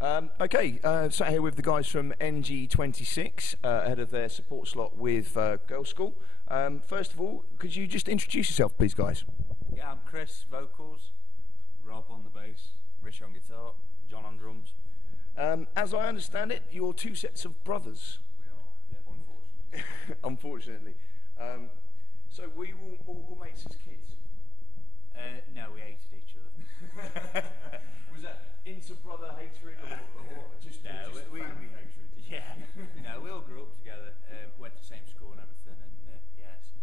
Sat here with the guys from Ng26, ahead of their support slot with Girlschool. First of all, could you just introduce yourself, please, guys? Yeah, I'm Chris, vocals. Rob on the bass. Rich on guitar. John on drums. As I understand it, you're two sets of brothers. We are, yeah, unfortunately. Unfortunately. So were you all mates as kids? No, we hated each other. Was that inter-brother hatred or just family hatred? Yeah, no, we all grew up together, went to the same school and everything, and yes.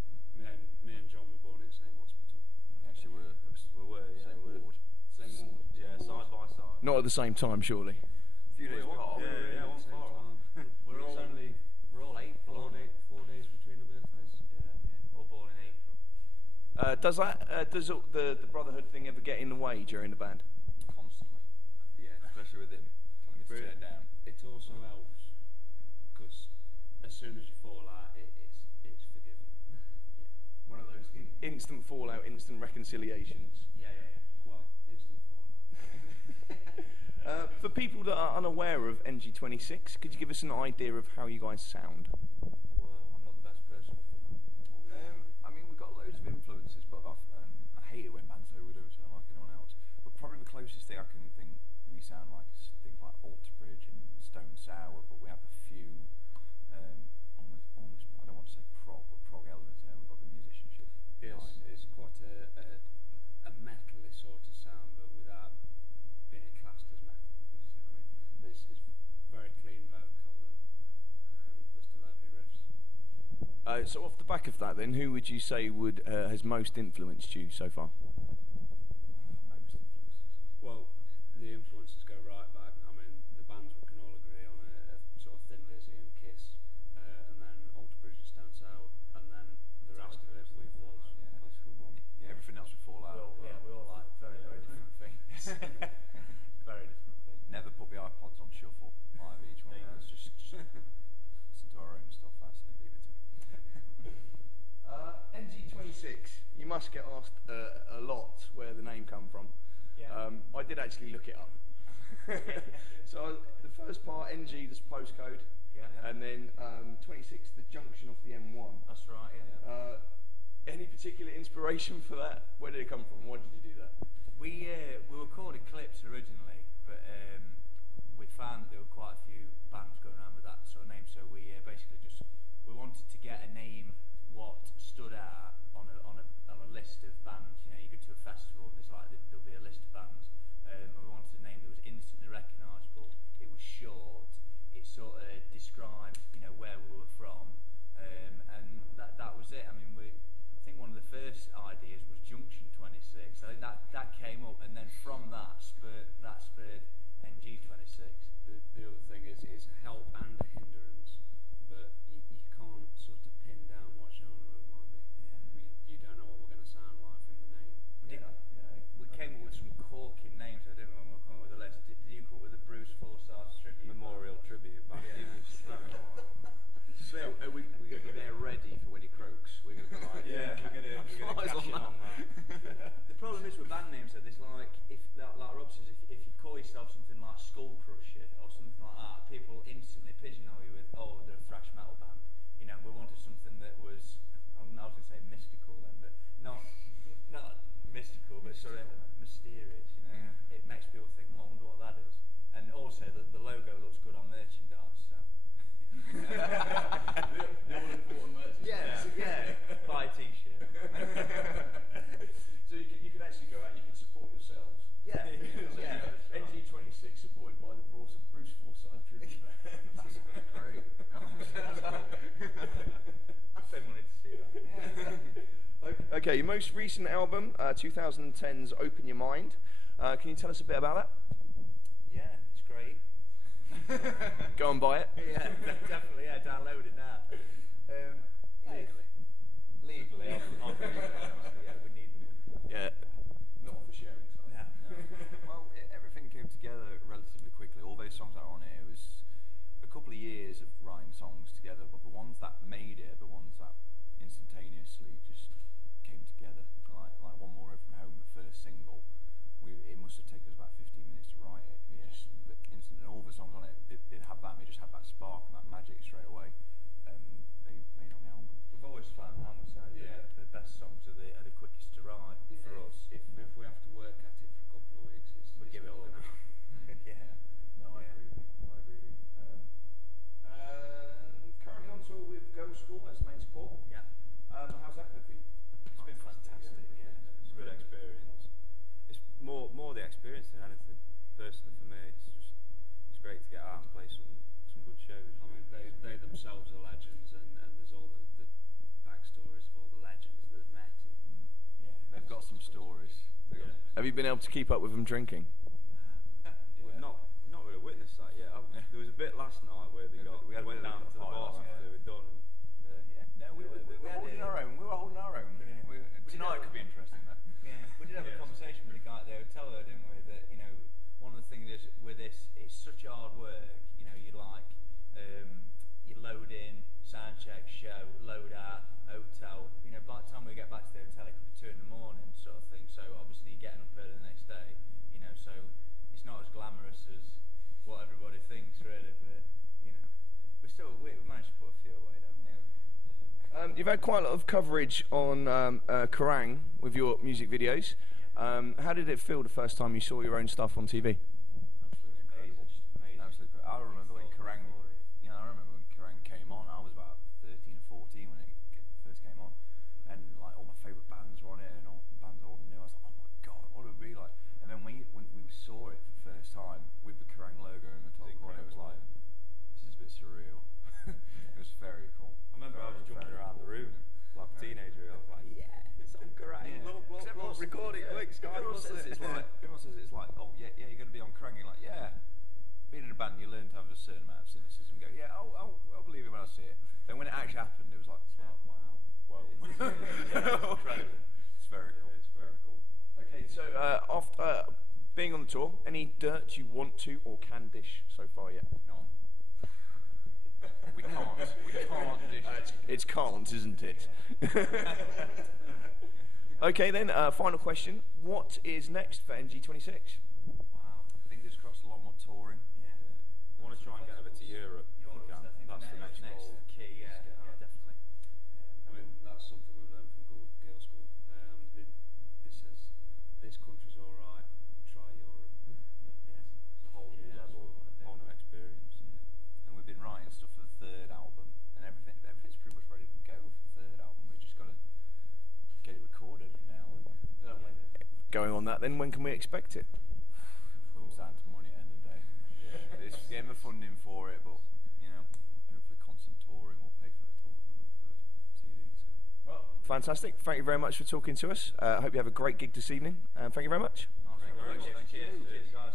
Me and John were born in the same hospital. Actually, we were same ward. Same ward? Yeah, side by side. Not at the same time, surely. A few days apart. Yeah, one far off. We're all April. 4 days between our birthdays. Yeah, all born in April. Does the brotherhood thing ever get in the way during the band? Constantly. Yeah, especially with him. Telling me to turn down. It also helps because as soon as you fall out, it's forgiven. Yeah. One of those instant fallout, instant reconciliations. Yeah. Well, instant fallout. For people that are unaware of Ng26, could you give us an idea of how you guys sound? Well, I'm not the best person. I mean, we've got loads of influences, but I hate it when bands say we don't sound like anyone else. But probably the closest thing I can think we sound like is things like Alter Bridge and Stone Sour, but we have a few almost, I don't want to say prog, but prog elements there. We've got the musicianship. Yes, it's quite a metally sort of sound, but without being classed as metal. It's very clean vocal and the stiletto riffs. So off the back of that then, who would you say has most influenced you so far? Most influences. Well, the influences go right back. I mean, the bands we can all agree on a sort of Thin Lizzy and Kiss, and then Alter Bridge and Stone Sour, and then the rest of it we fall. Yeah, that's a good one. Yeah, everything else would fall out. We all like very different things. Very different things. Never put the iPods on shuffle. Either each one. It's just listen to our own stuff. That's it. Leave it to me. Ng26, you must get asked a lot where the name come from. Yeah. I did actually look it up. So the first part, NG, this postcode, and then 26, the junction off the M1. That's right, yeah. Any particular inspiration for that? Where did it come from? Why did you do that? We recorded clips originally, but we found that there were quite a few bands going around with that sort of name, so we basically we wanted to get a name what stood out on a list of bands. You know, you go to a festival and there'll be a list of bands, and we wanted a name that was instantly recognisable. It was short. It sort of described where we were from, and that was it. I mean, I think one of the first ideas was Junction 26. I think that came up, and then from that spurred Ng26. The other thing is help and a hindrance, but you can't sort of pin down what genre it might be. Yeah. You don't know what we're going to sound like from the name. We came up with some corking names. I don't know when we come up with a list. Did you come up with the Bruce Forsyth tribute? Memorial tribute back. So Are we going to be there ready for when he croaks? We're going to be like, we're gonna cash in on that. The problem is with band names, though, there's like Rob says, if you call yourself something like Skull Crusher or something like that, people instantly pigeonhole you with, oh, they're a thrash metal band. We wanted something that was, I was going to say mystical then, but not mystical, but sort of mysterious. It makes people think, well, I wonder what that is. And also, the logo looks good on merchandise. So. the all-important merchandise. Yeah. Buy a t-shirt. So you could actually go out and you could support yourselves. Yeah. Ng26 supported by the Bruce Forsyth tribute band. that's great. I'd pay money to see that. Okay, your most recent album, 2010's Open Your Mind. Can you tell us a bit about that? Yeah, it's great. Go and buy it. Yeah, definitely. Yeah, download it now. Legally, yeah, we need the money. Yeah. Not for sharing. So. No. Well, everything came together relatively quickly. All those songs that are on it was a couple of years of writing songs together, but the ones that made it, the ones that instantaneously just came together, like One More Road From Home, the first single, it must have taken us about 15 minutes to write it. Just instant, and personally for me, it's great to get out and play some good shows. I mean, they themselves are legends, and there's all the backstories of all the legends that they've met. And They've got some stories. Have you been able to keep up with them drinking? We've not really witnessed that yet. There was a bit last night where they went down to the bar after they were done. No, we were holding our own. We were holding our own. Tonight could be interesting though. Yeah, we did have a conversation with the guy at the hotel though, didn't we? That one of the things is with this, it's such hard work. You load in, sound check, show, load out, hotel. By the time we get back to the hotel, it could be 2 in the morning, sort of thing. So obviously you're getting up early the next day. So it's not as glamorous as what everybody thinks, really. But we managed to put a few away, don't we? You've had quite a lot of coverage on Kerrang with your music videos. How did it feel the first time you saw your own stuff on TV? Absolutely incredible. Absolutely incredible. I remember when Kerrang, came on. I was about 13 or 14 when it first came on, and like all my favourite bands were on it, and all the bands I already knew. I was like, oh my god, what would it be like? And then when we saw it for the first time with the Kerrang logo in the top corner, it was like, this is a bit surreal. It was very cool. I remember I was jumping around the room like a teenager. I was like, yeah, it's on Kerrang. Look, record it quick, Sky. Everyone says it's like, oh yeah, you're going to be on Kerrang. You're like, yeah. Being in a band, you learn to have a certain amount of cynicism. Go, yeah, I'll believe it when I see it. Then when it actually happened, it was like, wow. It's very cool. It's very cool. Okay, so after being on the tour, any dirt you want to or can dish so far yet? None. We can't dish. It's can't, isn't it? Okay then, final question. What is next for Ng26? Wow. Fingers crossed, a lot more touring. I want to try and get over to Europe. That's the next goal. Key, definitely. I mean, that's something we've learned from Girlschool. This country's all right. Try Europe. It's a whole new level, whole new experience. And we've been writing stuff for the 3rd album, and everything's pretty much ready to go for the 3rd album. We've just got to get it recorded now. Going on that then, when can we expect it? Comes down to money at the end of the day. There's getting the funding for it, but hopefully constant touring will pay for the CD. Well, fantastic. Thank you very much for talking to us. I hope you have a great gig this evening, and thank you very much. Thank you very much. Thank you. Cheers, guys.